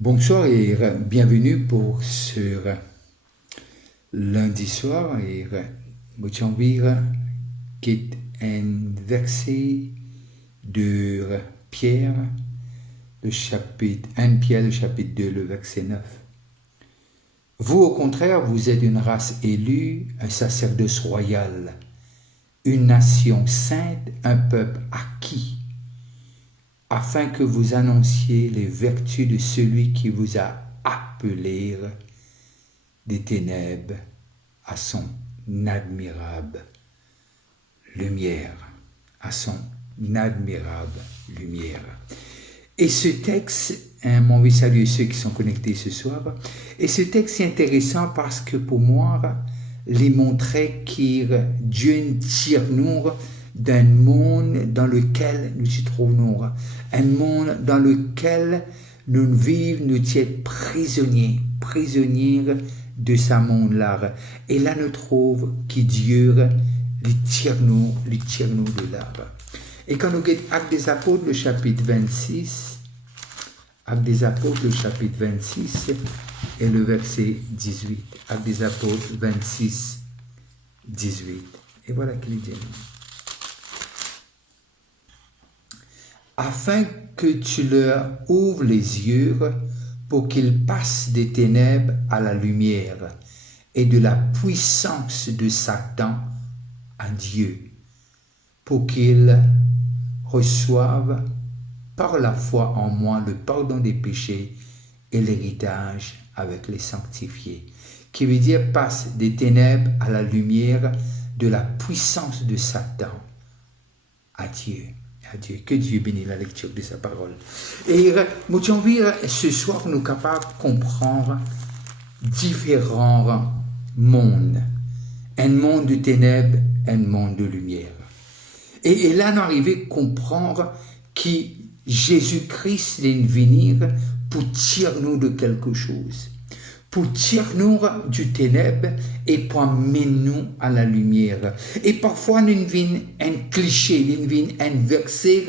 Bonsoir et bienvenue pour ce lundi soir et j'ai envie qui est un verset de Pierre, le chapitre 1 Pierre, le chapitre 2, le verset 9. Vous, au contraire, vous êtes une race élue, un sacerdoce royal, une nation sainte, un peuple acquis, afin que vous annonciez les vertus de celui qui vous a appelé des ténèbres à son admirable lumière, à son admirable lumière. Et ce texte, mon oui, salut ceux qui sont connectés ce soir, et ce texte est intéressant parce que pour moi, il montrait que Dieu tire nous d'un monde dans lequel nous nous trouvons, un monde dans lequel nous vivons, nous sommes prisonniers de ce monde-là. Et là, nous trouvons que Dieu les tire nous de là. Et quand nous regardons Actes des Apôtres, le chapitre 26, Actes des Apôtres, le chapitre 26 et le verset 18. Actes des Apôtres 26, 18. Et voilà qu'il dit. Afin que tu leur ouvres les yeux pour qu'ils passent des ténèbres à la lumière et de la puissance de Satan à Dieu, pour qu'ils reçoivent par la foi en moi le pardon des péchés et l'héritage avec les sanctifiés. Qui veut dire passe des ténèbres à la lumière, de la puissance de Satan à Dieu. À Dieu. Que Dieu bénisse la lecture de sa parole. Et moi, j'ai envie, ce soir, nous sommes capables de comprendre différents mondes. Un monde de ténèbres, un monde de lumière. Et là, nous arrivons à comprendre que Jésus-Christ est venu pour tirer nous de quelque chose. Pour tirer nous du ténèbre et pour amener nous à la lumière. Et parfois, nous avons un cliché, nous avons un verset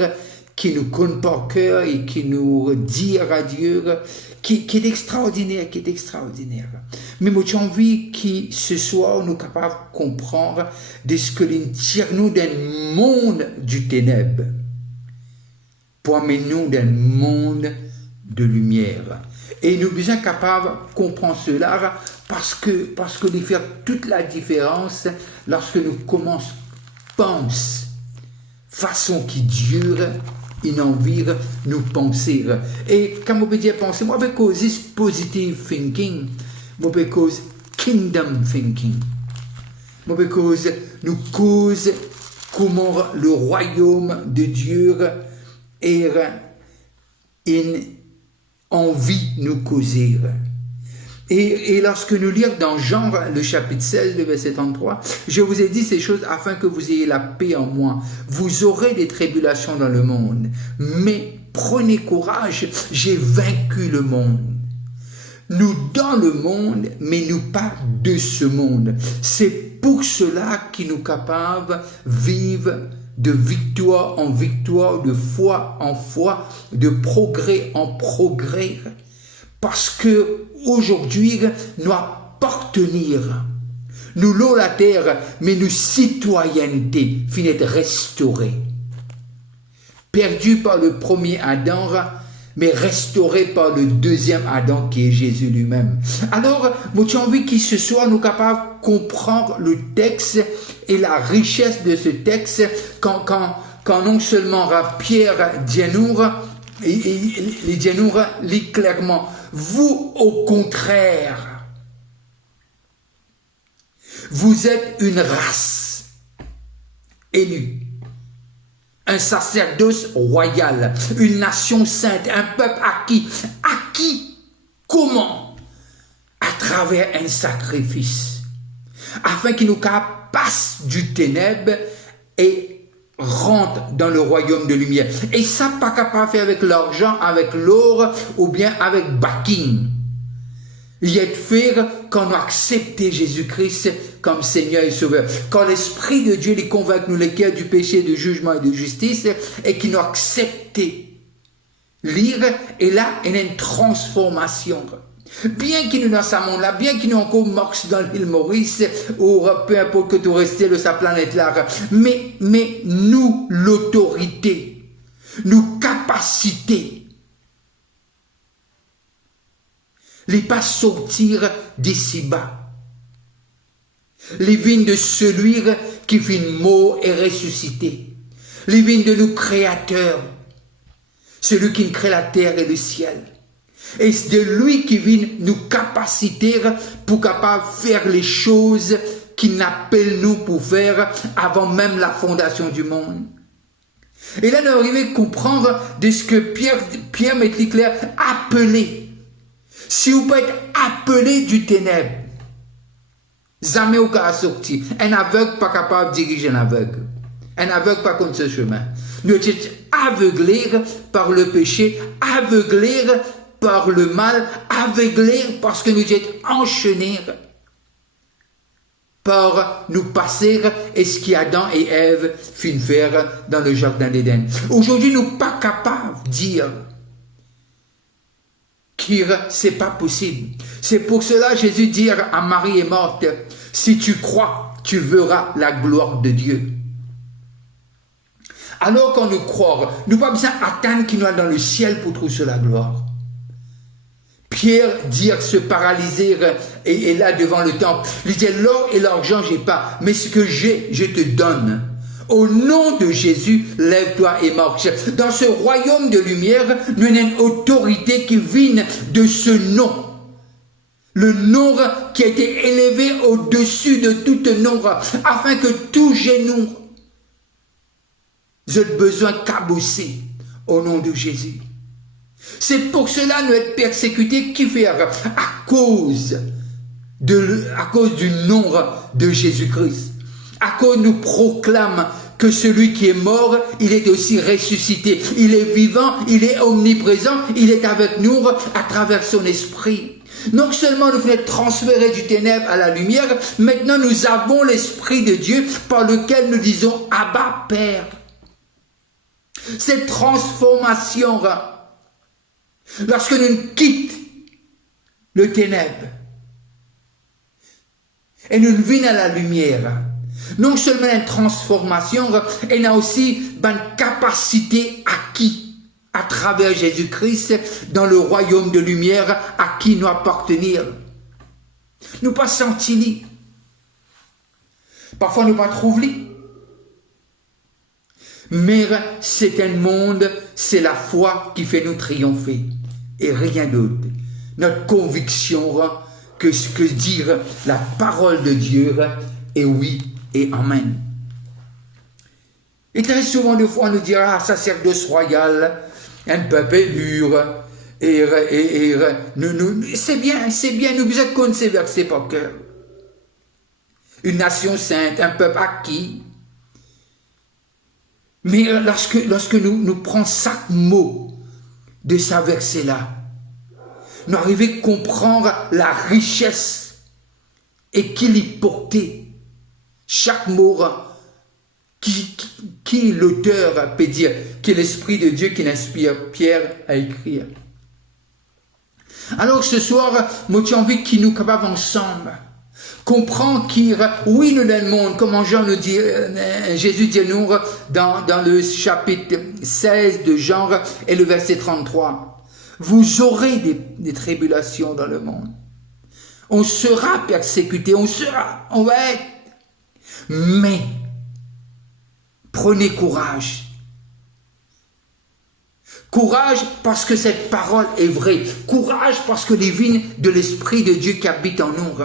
qui nous connaît par cœur et qui nous dit à Dieu, qui est extraordinaire, Mais moi, j'ai envie que ce soir, nous sommes capables de comprendre de ce que nous tire nous d'un monde du ténèbre pour amener nous d'un monde de lumière. Et nous sommes capables de comprendre cela parce que nous fait toute la différence lorsque nous commençons à penser façon qui dure une envie nous penser. Et quand on peut dire penser, moi, je cause positive thinking, moi, je cause kingdom thinking. Moi, je cause nous cause comment le royaume de Dieu est une envie nous causer. Et lorsque nous lisons dans Jean, le chapitre 16, le verset 33, je vous ai dit ces choses afin que vous ayez la paix en moi. Vous aurez des tribulations dans le monde, mais prenez courage, j'ai vaincu le monde. Nous dans le monde, mais nous pas de ce monde. C'est pour cela qu'il nous capables de vivre de victoire en victoire, de foi en foi, de progrès en progrès. Parce que aujourd'hui, nous appartenir, nous l'eau la terre, mais nous citoyenneté finit restaurée. Perdu par le premier Adam, mais restauré par le deuxième Adam qui est Jésus lui-même. Alors, moi j'ai envie que ce soir nous capables de comprendre le texte et la richesse de ce texte quand non seulement Pierre Dianour, et Dianour lit clairement, vous au contraire, vous êtes une race élue. Un sacerdoce royal, une nation sainte, un peuple acquis. Acquis comment? À travers un sacrifice. Afin qu'il nous passe du ténèbre et rentre dans le royaume de lumière. Et ça, pas capable de faire avec l'argent, avec l'or ou bien avec backing. Il y a de faire quand on a accepté Jésus-Christ comme Seigneur et Sauveur. Quand l'Esprit de Dieu les convainc nous les cœurs du péché, du jugement et de justice et qui nous a accepté lire, et là, il y a une transformation. Bien qu'il nous dans ce monde-là, bien qu'il nous encore morse dans l'île Maurice, ou peu importe que tu restes de sa planète là, mais nous, l'autorité, nous capacités, les pas sortir d'ici bas. Les vignes de celui qui vient mort et ressuscité. Les vignes de nos créateurs. Celui qui crée la terre et le ciel. Et c'est de lui qui vient nous capaciter pour capable faire les choses qu'il appelle nous pour faire avant même la fondation du monde. Et là, nous arrivons à comprendre de ce que Pierre met clair, appelé. Si vous pouvez être appelé du ténèbre, jamais au cas sorti. Un aveugle pas capable de diriger un aveugle. Un aveugle pas contre ce chemin. Nous sommes aveuglés par le péché, aveuglés par le mal, aveuglés parce que nous sommes enchaînés par nous passer et ce qu'Adam et Ève fin faire dans le jardin d'Éden. Aujourd'hui, nous ne sommes pas capables de dire que c'est pas possible. C'est pour cela que Jésus dit à Marie et Marthe, si tu crois, tu verras la gloire de Dieu. Alors qu'on nous croit, nous n'avons pas besoin d'attendre qu'il nous soit dans le ciel pour trouver la gloire. Pierre dit se paralyser et là devant le temple. Il disait l'or et l'argent j'ai pas, mais ce que j'ai, je te donne. Au nom de Jésus, lève-toi et marche. Dans ce royaume de lumière, nous avons une autorité qui vient de ce nom. Le nom qui a été élevé au-dessus de tout nom, afin que tout genou ait besoin cabosser au nom de Jésus. C'est pour cela nous être persécutés qui fait à cause du nom de Jésus-Christ. À cause nous proclame que celui qui est mort, il est aussi ressuscité. Il est vivant, il est omniprésent, il est avec nous à travers son esprit. Non seulement nous venons être transférés du ténèbre à la lumière, maintenant nous avons l'Esprit de Dieu par lequel nous disons « Abba, Père ». Cette transformation, lorsque nous quittons le ténèbre et nous venons à la lumière, non seulement une transformation, elle a aussi une capacité acquise à travers Jésus-Christ dans le royaume de lumière à qui nous appartenir. Nous pas sentis. Parfois nous pas trouver. Mais c'est un monde, c'est la foi qui fait nous triompher. Et rien d'autre. Notre conviction que ce que dire la parole de Dieu est oui et amen. Et très souvent, des fois, on nous dira, sacerdoce royal, un peuple élu, c'est bien, nous besoin de connaître ces versets par cœur. Une nation sainte, un peuple acquis. Mais lorsque nous prenons chaque mot de ce verset-là, nous arrivons à comprendre la richesse et qu'il y portait. Chaque mot qui l'auteur peut dire, qui est l'Esprit de Dieu qui inspire Pierre à écrire. Alors ce soir, moi j'ai envie qu'il nous capable ensemble comprendre qu'il, oui nous dans le monde, comme Jean nous dit, Jésus dit nous dans le chapitre 16 de Jean et le verset 33, vous aurez des tribulations dans le monde. On sera persécuté, on va être, mais prenez courage. Courage parce que cette parole est vraie. Courage parce que les vignes de l'Esprit de Dieu qui habite en nous.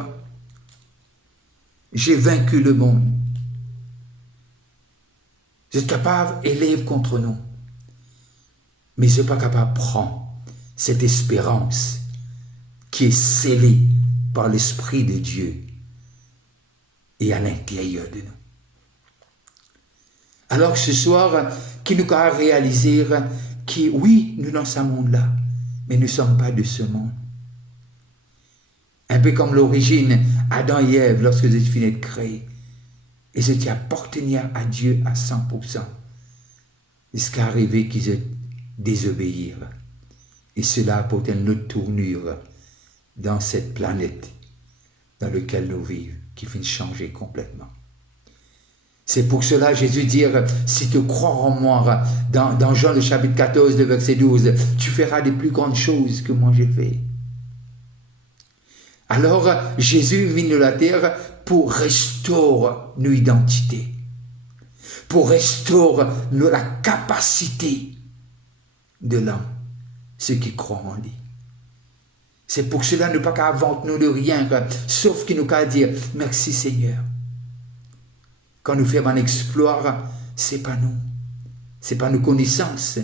J'ai vaincu le monde. Je suis capable, élève contre nous. Mais je ne suis pas capable de prendre cette espérance qui est scellée par l'Esprit de Dieu et à l'intérieur de nous. Alors que ce soir, qui nous a réalisé que oui, nous dans ce monde-là, mais nous ne sommes pas de ce monde. Un peu comme l'origine, Adam et Ève, lorsque ils étaient finis de créer, ils étaient appartenir à Dieu à 100%. Jusqu'à arriver qu'ils désobéirent Et cela apporte une autre tournure dans cette planète dans laquelle nous vivons, qui finit de changer complètement. C'est pour cela Jésus dit, si tu crois en moi, dans Jean le chapitre 14, le verset 12, tu feras des plus grandes choses que moi j'ai fait. Alors Jésus vient de la terre pour restaurer nos identités, pour restaurer la capacité de l'homme, ceux qui croient en lui. C'est pour cela ne pas qu'inventer nous de rien, sauf qu'il nous qu'à dire merci Seigneur. Quand nous faisons un exploit, c'est pas nous, c'est pas nos connaissances,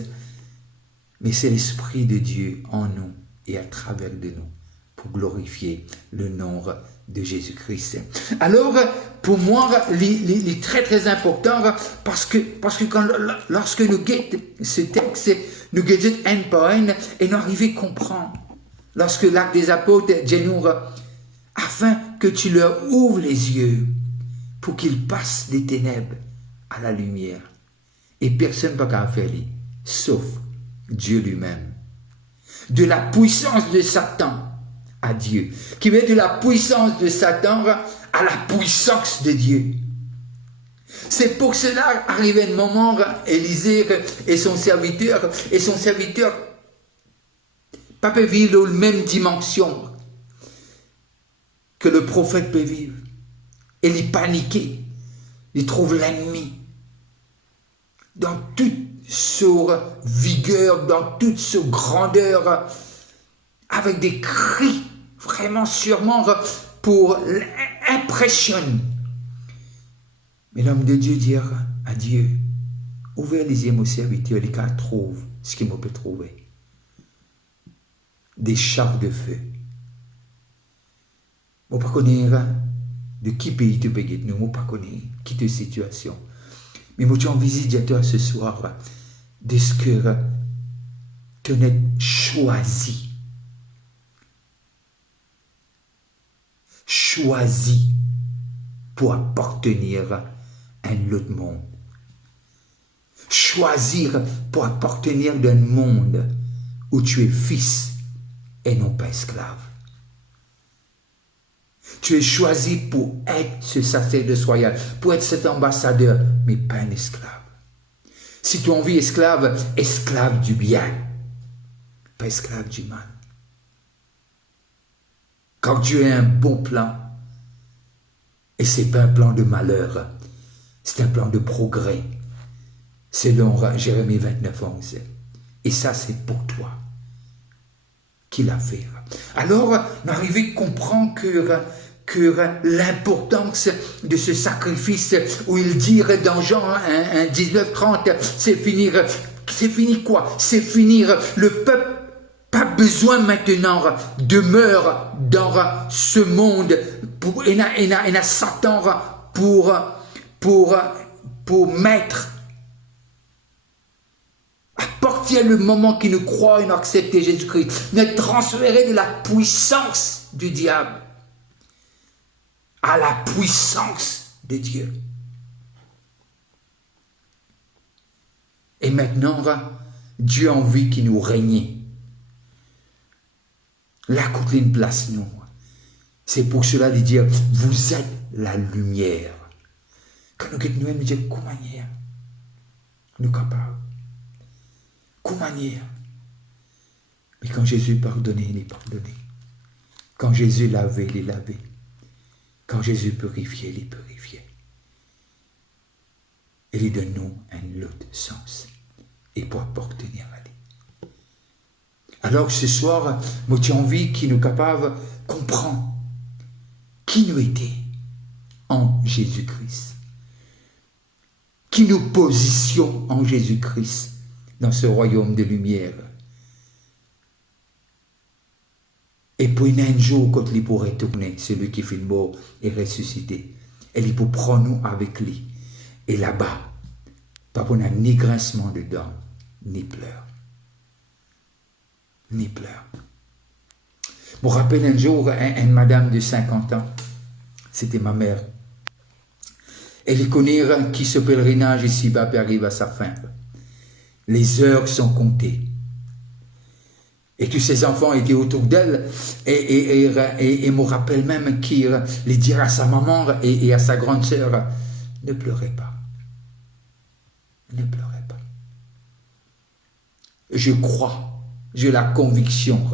mais c'est l'Esprit de Dieu en nous et à travers de nous pour glorifier le nom de Jésus-Christ. Alors, pour moi, il est très très important parce que lorsque nous guettons ce texte, nous guettons un par un et nous arrivons à comprendre. Lorsque l'acte des apôtres dit nous, afin que tu leur ouvres les yeux pour qu'ils passent des ténèbres à la lumière. Et personne ne peut faire, sauf Dieu lui-même. De la puissance de Satan à Dieu, qui va de la puissance de Satan à la puissance de Dieu. C'est pour cela arrivé un moment, Élisée et son serviteur pas peut vivre dans la même dimension que le prophète peut vivre. Et il paniquait, il trouve l'ennemi dans toute sa vigueur, dans toute sa grandeur, avec des cris vraiment sûrement pour l'impressionner. Mais l'homme de Dieu dit à Dieu, ouvrez les yeux, mon serviteur, les cas trouve ce qu'il me peut trouver. Des chars de feu. Je ne sais pas de qui pays tu peux être, nous, je ne sais pas qui te situation. Mais je t'en visite à toi ce soir, de ce que tu as choisi. Choisi pour appartenir à un autre monde. Choisir pour appartenir à un monde où tu es fils et non pas esclave. Tu es choisi pour être ce sacerdoce royal, pour être cet ambassadeur, mais pas un esclave. Si tu as envie esclave, esclave du bien, pas esclave du mal. Quand Dieu a un bon plan, et ce n'est pas un plan de malheur, c'est un plan de progrès, selon Jérémie 29, 11. Et ça, c'est pour toi qu'il a fait. Alors, on arrive à comprendre que l'importance de ce sacrifice, où il dit dans Jean 19, 30, c'est fini quoi? C'est finir. Le peuple, pas besoin maintenant, demeure dans ce monde, et n'a Satan pour mettre. À partir du moment qu'ils nous croient et nous acceptent Jésus-Christ, nous transférer de la puissance du diable à la puissance de Dieu. Et maintenant, Dieu a envie qu'il nous règne. Là, qu'on une place, nous. C'est pour cela de dire, vous êtes la lumière. Quand nous nous disons, comment manière nous capables. Comment manière. Mais quand Jésus pardonnait, il est pardonné. Quand Jésus lavait, il est lavé. Quand Jésus purifiait, il est purifié. Il donne nous un autre sens. Et pour appartenir à lui. Alors ce soir, moi j'ai envie qu'il nous capable de comprendre qui nous était en Jésus-Christ. Qui nous positionne en Jésus-Christ dans ce royaume de lumière. Et puis un jour, quand il pourrait retourner, celui qui fait mort et ressuscité, et il peut prendre nous avec lui. Et là-bas, pas pour ni grincement de dents, ni pleurs. Ni pleurs. Je me rappelle un jour, une madame de 50 ans, c'était ma mère. Elle connaît qui ce pèlerinage ici-bas arrive à sa fin. Les heures sont comptées. Et tous ses enfants étaient autour d'elle et me rappelle même qu'il les dirait à sa maman et à sa grande sœur, ne pleurez pas, ne pleurez pas. Je crois, j'ai la conviction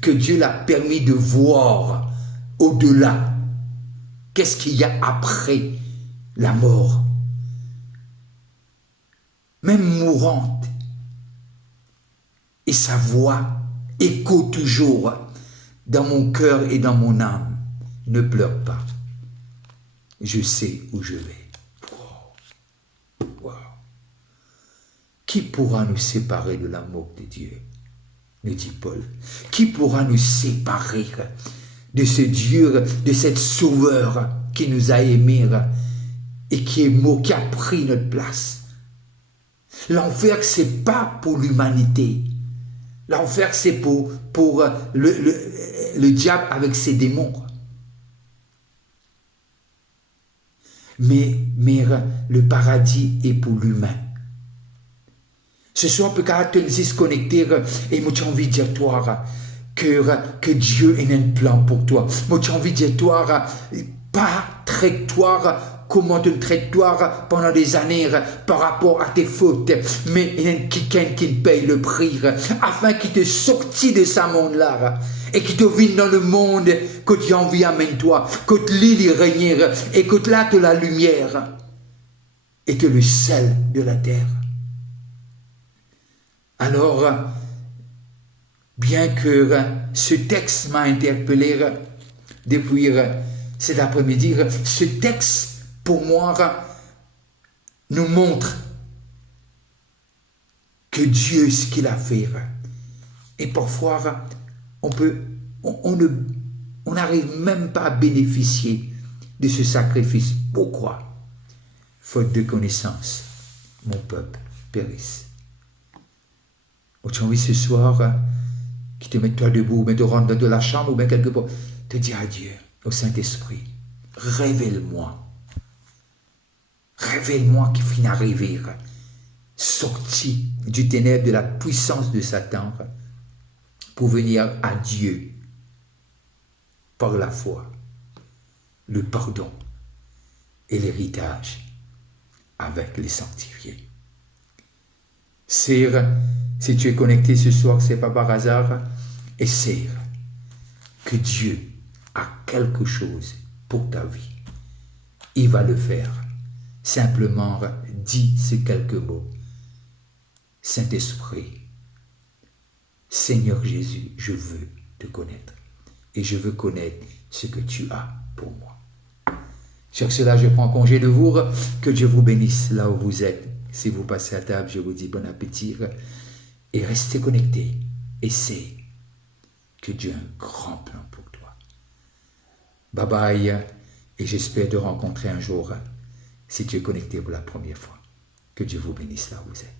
que Dieu l'a permis de voir au-delà. Qu'est-ce qu'il y a après la mort? Même mourante. Et sa voix écho toujours dans mon cœur et dans mon âme. Ne pleure pas. Je sais où je vais. Wow. Wow. Qui pourra nous séparer de l'amour de Dieu? Nous dit Paul. Qui pourra nous séparer de ce Dieu, de cet sauveur qui nous a aimés et qui est mort, qui a pris notre place? L'enfer, c'est pas pour l'humanité. L'enfer, c'est pour le diable avec ses démons. Mais le paradis est pour l'humain. Ce soir, peut-être tu nous connecter et moi, j'ai envie de dire toi que Dieu a un plan pour toi. Moi, j'ai envie de dire toi, pas traite-toi comment tu traites-toi pendant des années par rapport à tes fautes, mais il y a quelqu'un qui paye le prix afin qu'il te sorti de ce monde-là et qu'il te vienne dans le monde que tu as envie amène toi, que tu l'île régner et que là tu la lumière et tu le sel de la terre. Alors, bien que ce texte m'a interpellé depuis cet après-midi, ce texte pour moi nous montre que Dieu, ce qu'il a fait. Et parfois, on n'arrive même pas à bénéficier de ce sacrifice. Pourquoi? Faute de connaissance, mon peuple périsse. Tu as envie ce soir qui te mette toi debout, mais te rendre de la chambre ou bien quelque part, te dire à Dieu, au Saint-Esprit, révèle-moi. Révèle-moi qui finit d'arriver, sorti du ténèbre de la puissance de Satan, pour venir à Dieu par la foi, le pardon et l'héritage avec les sanctifiés. Sire, si tu es connecté ce soir, ce n'est pas par hasard, et sire que Dieu a quelque chose pour ta vie. Il va le faire. Simplement, dis ces quelques mots. Saint-Esprit, Seigneur Jésus, je veux te connaître. Et je veux connaître ce que tu as pour moi. Sur cela, je prends congé de vous. Que Dieu vous bénisse là où vous êtes. Si vous passez à table, je vous dis bon appétit. Et restez connectés. Et c'est que Dieu a un grand plan pour toi. Bye bye. Et j'espère te rencontrer un jour si tu es connecté pour la première fois. Que Dieu vous bénisse là où vous êtes.